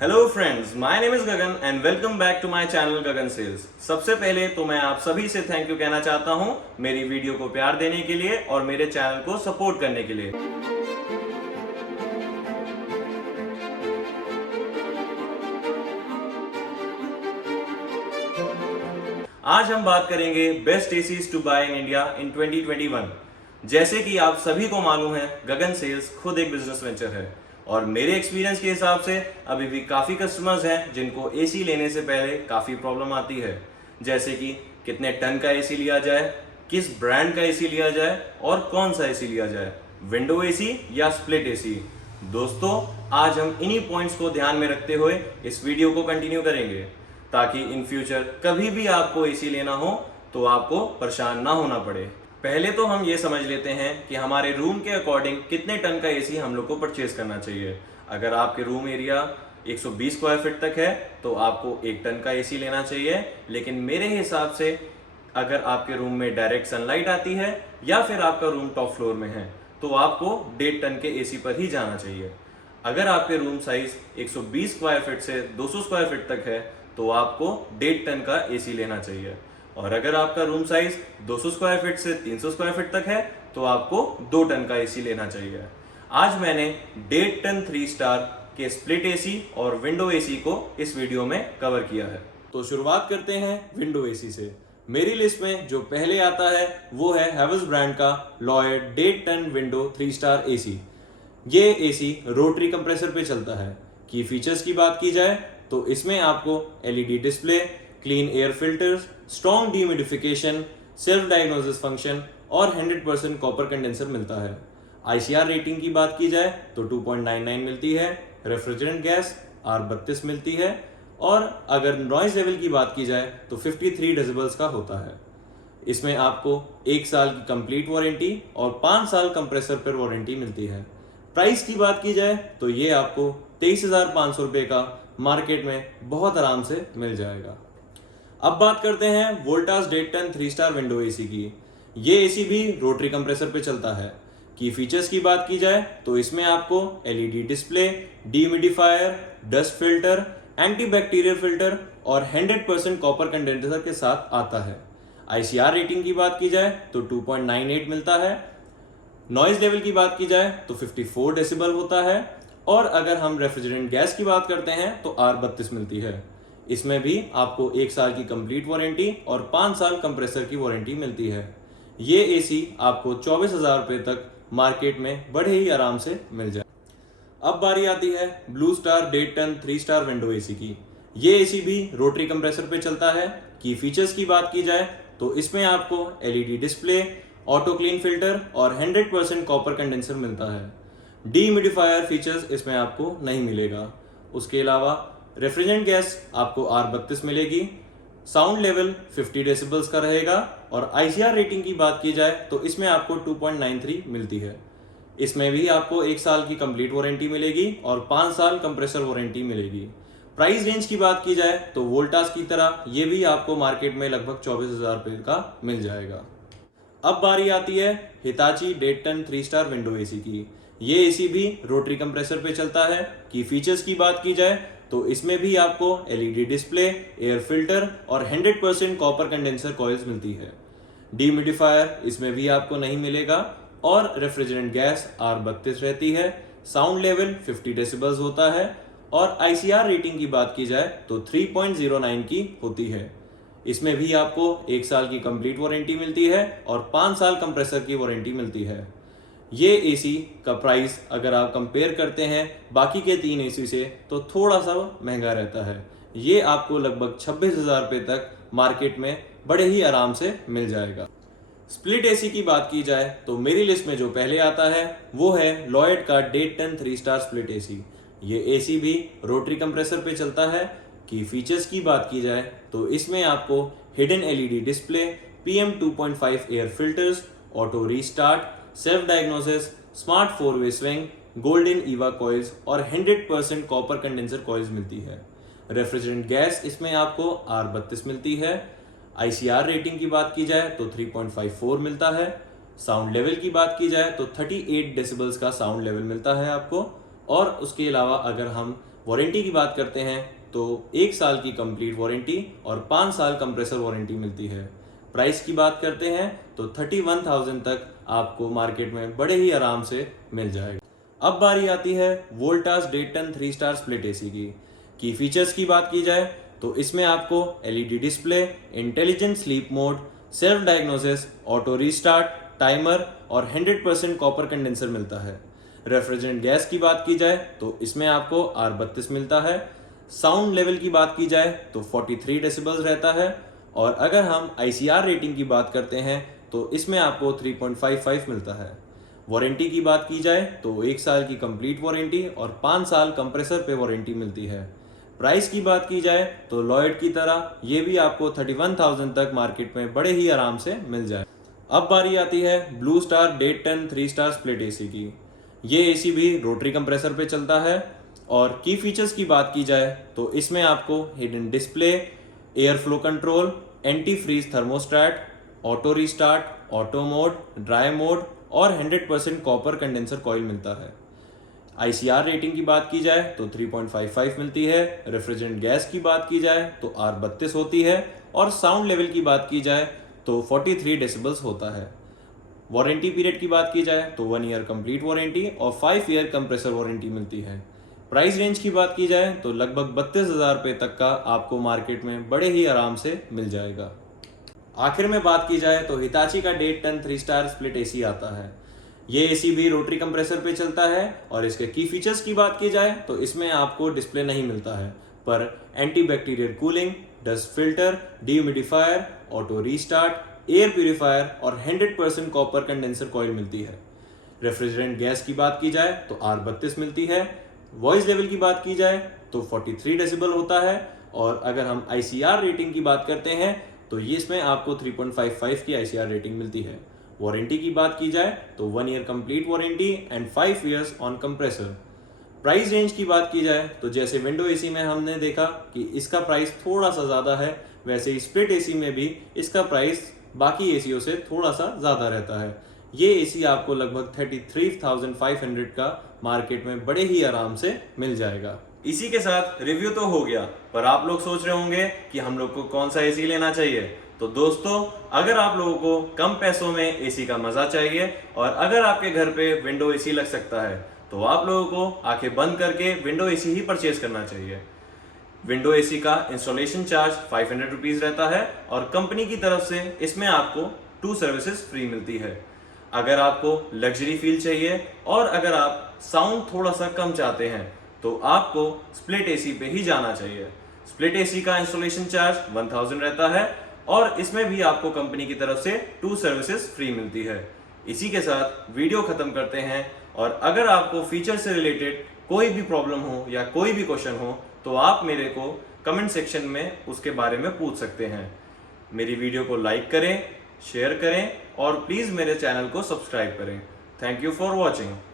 Hello friends, my name is Gagan and welcome back to my channel Gagan sales. सबसे पहले तो मैं आप सभी से थैंक यू कहना चाहता हूं मेरी वीडियो को प्यार देने के लिए और मेरे चैनल को सपोर्ट करने के लिए। आज हम बात करेंगे best ACs to buy in India in 2021। जैसे कि आप सभी को मालूम है, गगन सेल्स खुद एक बिजनेस वेंचर है और मेरे एक्सपीरियंस के हिसाब से अभी भी काफ़ी कस्टमर्स हैं जिनको एसी लेने से पहले काफ़ी प्रॉब्लम आती है। जैसे कि कितने टन का एसी लिया जाए, किस ब्रांड का एसी लिया जाए और कौन सा एसी लिया जाए, विंडो एसी या स्प्लिट एसी। दोस्तों, आज हम इन्हीं पॉइंट्स को ध्यान में रखते हुए इस वीडियो को कंटिन्यू करेंगे ताकि इन फ्यूचर कभी भी आपको एसी लेना हो तो आपको परेशान ना होना पड़े। पहले तो हम ये समझ लेते हैं कि हमारे रूम के अकॉर्डिंग कितने टन का एसी हम लोग को परचेज करना चाहिए। अगर आपके रूम एरिया 120 स्क्वायर फीट तक है तो आपको 1 टन का एसी लेना चाहिए, लेकिन मेरे हिसाब से अगर आपके रूम में डायरेक्ट सनलाइट आती है या फिर आपका रूम टॉप फ्लोर में है तो आपको 1.5 टन के एसी पर ही जाना चाहिए। अगर आपके रूम साइज 120 स्क्वायर फीट से 200 स्क्वायर फीट तक है तो आपको 1.5 टन का एसी लेना चाहिए, और अगर आपका रूम साइज 200 स्क्वायर फीट से 300 स्क्वायर फीट तक है तो आपको 2 टन का एसी लेना चाहिए। आज मैंने 1.5 टन 3 स्टार के स्प्लिट एसी और विंडो एसी को इस वीडियो में कवर किया है। तो शुरुआत करते हैं विंडो एसी से। मेरी लिस्ट में जो पहले आता है वो है हैवेल्स ब्रांड का Lloyd 1.5 ton window 3 star AC. ये एसी रोटरी कंप्रेसर पे चलता है। की फीचर्स की बात की जाए तो इसमें आपको LED display, clean air filters, strong dehumidification, self diagnosis function और 100% कॉपर कंडेंसर मिलता है। आईसीआर रेटिंग की बात की जाए तो 2.99 मिलती है। रेफ्रिजरेंट गैस R32 मिलती है, और अगर नॉइज लेवल की बात की जाए तो 53 डेसिबल्स का होता है। इसमें आपको 1 साल की कंप्लीट वारंटी और 5 साल कंप्रेसर पर वारंटी मिलती है। प्राइस की बात की जाए तो ये आपको 23,500 रुपये का मार्केट में बहुत आराम से मिल जाएगा। अब बात करते हैं Voltas 1.5 ton 3 star window AC की। ये एसी भी रोटरी कंप्रेसर पे चलता है। की फीचर्स की बात की जाए तो इसमें आपको LED display, dehumidifier, dust filter, antibacterial filter और 100% कॉपर कंडेंसर के साथ आता है। आईसीआर रेटिंग की बात की जाए तो 2.98 मिलता है। नॉइज लेवल की बात की जाए तो 54 डेसिबल होता है, और अगर हम रेफ्रिजरेंट गैस की बात करते हैं तो R32 मिलती है। इसमें भी आपको 1 साल की कंप्लीट वारंटी और 5 साल कंप्रेसर की वारंटी मिलती है। ये एसी आपको 24,000 रुपये तक मार्केट में बड़े ही आराम से मिल जाए। अब बारी आती है Blue Star 1.5 ton 3 star window AC की। ये एसी भी रोटरी कंप्रेसर पे चलता है। की फीचर्स की बात की जाए तो इसमें आपको LED display, auto clean filter और 100% कॉपर कंडेंसर मिलता है। डीह्यूमिडिफायर फीचर्स इसमें आपको नहीं मिलेगा। उसके अलावा रेफ्रिजरेंट गैस आपको R32 मिलेगी। साउंड लेवल 50 डेसिबल्स का रहेगा, और आईसीआर रेटिंग की बात की जाए तो इसमें आपको 2.93 मिलती है। इसमें भी आपको 1 साल की कंप्लीट वारंटी मिलेगी और 5 साल कंप्रेसर वारंटी मिलेगी। प्राइस रेंज की बात की जाए तो वोल्टास की तरह ये भी आपको मार्केट में लगभग 24,000 रुपये का मिल जाएगा। अब बारी आती है Hitachi 1.5 ton 3 star window AC की। ये एसी भी रोटरी कंप्रेसर पे चलता है। की फीचर्स की बात की जाए तो इसमें भी आपको एलईडी डिस्प्ले, एयर फिल्टर और 100% कॉपर कंडेंसर कॉइल्स मिलती है। डीह्यूमिडिफायर इसमें भी आपको नहीं मिलेगा, और रेफ्रिजरेंट गैस R32 रहती है। साउंड लेवल 50 डेसिबल्स होता है, और आईसीआर रेटिंग की बात की जाए तो 3.09 की होती है। इसमें भी आपको 1 साल की कंप्लीट वारंटी मिलती है और 5 साल कंप्रेसर की वारंटी मिलती है। ये एसी का प्राइस अगर आप कंपेयर करते हैं बाकी के 3 एसी से तो थोड़ा सा महंगा रहता है। ये आपको लगभग 26,000 रुपये तक मार्केट में बड़े ही आराम से मिल जाएगा। स्प्लिट एसी की बात की जाए तो मेरी लिस्ट में जो पहले आता है वो है लॉयड का 1.5 टन 3 स्टार स्प्लिट एसी। ये एसी भी रोटरी कंप्रेसर पे चलता है। की फीचर्स की बात की जाए तो इसमें आपको hidden LED display, PM 2.5 air filters, auto restart, self diagnosis, smart 4-वे स्विंग, गोल्डन ईवा कॉइल्स और 100% कॉपर कंडेंसर कॉइल्स मिलती है। रेफ्रिजरेंट गैस इसमें आपको R32 मिलती है। आईसीआर रेटिंग की बात की जाए तो 3.54 मिलता है। साउंड लेवल की बात की जाए तो 38 डेसिबल्स का साउंड लेवल मिलता है आपको, और उसके अलावा अगर हम वारंटी की बात करते हैं तो 1 साल की कंप्लीट वारंटी और 5 साल कंप्रेसर वारंटी मिलती है। प्राइस की बात करते हैं तो 31,000 तक आपको मार्केट में बड़े ही आराम से मिल जाएगा। अब बारी आती है वोल्टास डेटन 3 स्टार स्प्लिट एसी की फीचर्स की बात की जाए तो इसमें आपको LED display, intelligent sleep mode, self diagnosis, auto restart, timer और 100% कॉपर कंडेंसर मिलता है। रेफ्रिजरेंट गैस की बात की जाए तो इसमें आपको R32 मिलता है। साउंड लेवल की बात की जाए तो 43 डेसिबल्स रहता है और अगर हम ICR रेटिंग की बात करते हैं तो इसमें आपको 3.55 मिलता है। वारंटी की बात की जाए तो 1 साल की कंप्लीट वारंटी और 5 साल कंप्रेसर पे वारंटी मिलती है। प्राइस की बात की जाए तो लॉयड की तरह ये भी आपको 31,000 तक मार्केट में बड़े ही आराम से मिल जाए। अब बारी आती है ब्लू स्टार डेट 10 3 स्टार स्प्लिट एसी की। ये एसी भी रोटरी कंप्रेसर पे चलता है और की फीचर्स की बात की जाए तो इसमें आपको hidden display, air flow control, anti freeze thermostat, auto restart, auto mode, dry mode और 100% कॉपर कंडेंसर कॉइल मिलता है। ICR रेटिंग की बात की जाए तो 3.55 मिलती है। रेफ्रिजरेंट गैस की बात की जाए तो R32 होती है और साउंड लेवल की बात की जाए तो 43 डेसिबल्स होता है। वारंटी पीरियड की बात की जाए तो 1 ईयर कंप्लीट वारंटी और 5 ईयर कंप्रेसर वारंटी मिलती है। प्राइस रेंज की बात की जाए तो लगभग 32,000 रुपये तक का आपको मार्केट में बड़े ही आराम से मिल जाएगा। आखिर में बात की जाए तो हिताची का डेट 10 3 स्टार स्प्लिट एसी आता है। ये एसी भी रोटरी कंप्रेसर पे चलता है और इसके की फीचर्स की बात की जाए तो इसमें आपको डिस्प्ले नहीं मिलता है पर anti bacterial cooling, dust filter, dehumidifier, auto restart, air purifier और 100% कॉपर कंडेंसर कॉइल मिलती है। रेफ्रिजरेंट गैस की बात की जाए तो R32 मिलती है। वॉइस लेवल की बात की जाए तो 43 डेसिबल होता है और अगर हम ICR रेटिंग की बात करते हैं तो ये इसमें आपको 3.55 की ICR रेटिंग मिलती है। वारंटी की बात की जाए तो 1 year complete warranty and 5 years on compressor. Price range की बात की जाए तो जैसे विंडो एसी में हमने देखा कि इसका प्राइस थोड़ा सा ज़्यादा है, वैसे ही स्प्लिट एसी में भी इसका प्राइस बाकी एसीओ से थोड़ा सा ज़्यादा रहता है। ये एसी आपको लगभग 33,500 का मार्केट में बड़े ही आराम से मिल जाएगा। इसी के साथ रिव्यू तो हो गया, पर आप लोग सोच रहे होंगे कि हम लोग को कौन सा एसी लेना चाहिए। तो दोस्तों, अगर आप लोगों को कम पैसों में एसी का मजा चाहिए और अगर आपके घर पे विंडो एसी लग सकता है तो आप लोगों को आंखें बंद करके विंडो एसी ही परचेज करना चाहिए। विंडो एसी का इंस्टॉलेशन चार्ज 500 रुपीज रहता है और कंपनी की तरफ से इसमें आपको 2 सर्विसेज फ्री मिलती है। अगर आपको लग्जरी फील चाहिए और अगर आप साउंड थोड़ा सा कम चाहते हैं तो आपको स्प्लिट एसी पे ही जाना चाहिए। स्प्लिट एसी का इंस्टॉलेशन चार्ज 1000 रहता है और इसमें भी आपको कंपनी की तरफ से 2 सर्विसेज फ्री मिलती है। इसी के साथ वीडियो खत्म करते हैं और अगर आपको फीचर से रिलेटेड कोई भी प्रॉब्लम हो या कोई भी क्वेश्चन हो तो आप मेरे को कमेंट सेक्शन में उसके बारे में पूछ सकते हैं। मेरी वीडियो को लाइक करें, शेयर करें और प्लीज़ मेरे चैनल को सब्सक्राइब करें। Thank you for watching.